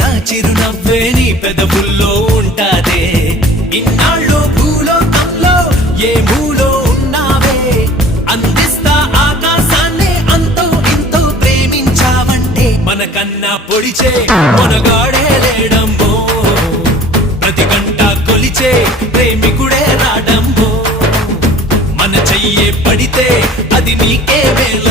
నా చిరునవ్వే నీ పెదవుల్లో ఉంటాదే. ఇన్నాళ్ళు భూలోకంలో ఏ మూలో ఉన్నావే, అందిస్తా ఆకాశాన్ని అంతో ఇంతో ప్రేమించావంటే. మనకన్నా పొడిచే మనగాడే లేడమ్మో, ప్రతి గంట కొలిచే ప్రేమికుడే రాడమ్మో. మన చెయ్యే పడితే అది నీకే మేలు.